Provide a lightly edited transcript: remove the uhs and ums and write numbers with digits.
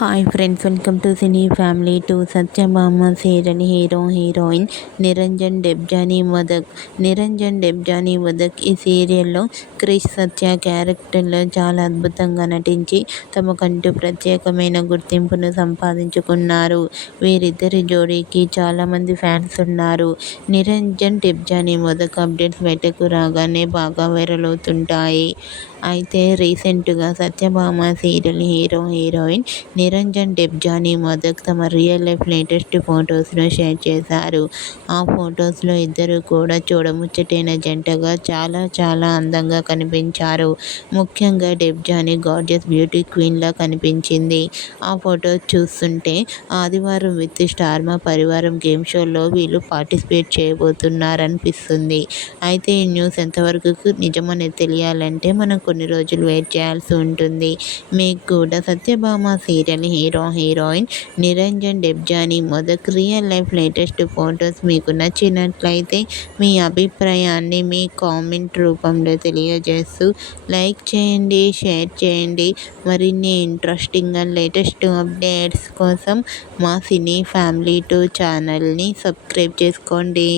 Hi friends, welcome to cine family two. Satyabhama serial heroine Niranjan Debjani Modak ఈ సీరియల్లో క్రిష్ సత్య క్యారెక్టర్లో చాలా అద్భుతంగా నటించి తమకంటూ ప్రత్యేకమైన గుర్తింపును సంపాదించుకున్నారు. వీరిద్దరి జోడీకి చాలామంది ఫ్యాన్స్ ఉన్నారు. నిరంజన్ డెబ్జానీ మొదక్ అప్డేట్స్ బయటకు రాగానే బాగా వైరల్ అవుతుంటాయి. అయితే రీసెంట్గా సత్యభామ సీరియల్ హీరోయిన్ నిరంజన్ డెబ్జానీ మొదక్ తమ రియల్ లైఫ్ లేటెస్ట్ ఫొటోస్ను షేర్ చేశారు. ఆ ఫొటోస్లో ఇద్దరు కూడా చూడముచ్చటైన జంటగా చాలా అందంగా కనిపించారు. ముఖ్యంగా డెబ్జానీ గార్జియస్ బ్యూటీ క్వీన్లా కనిపించింది. ఆ ఫొటోస్ చూస్తుంటే ఆదివారం విత్ స్టార్మా పరివారం గేమ్ షోలో వీళ్ళు పార్టిసిపేట్ చేయబోతున్నారనిపిస్తుంది. అయితే ఈ న్యూస్ ఎంతవరకు నిజమనేది తెలియాలంటే మనం కొన్ని రోజులు వెయిట్ చేయాల్సి ఉంటుంది. మీకు కూడా Satyabhama serial heroine Niranjan Debjani Modak real life latest photos మీకు నచ్చినట్లయితే మీ అభిప్రాయాన్ని మీ కామెంట్ రూపంలో తెలియజేస్తూ లైక్ చేయండి, షేర్ చేయండి. మరిన్ని ఇంట్రెస్టింగ్ అండ్ లేటెస్ట్ అప్డేట్స్ కోసం మా సినీ ఫ్యామిలీ 2 ఛానల్ని సబ్స్క్రైబ్ చేసుకోండి.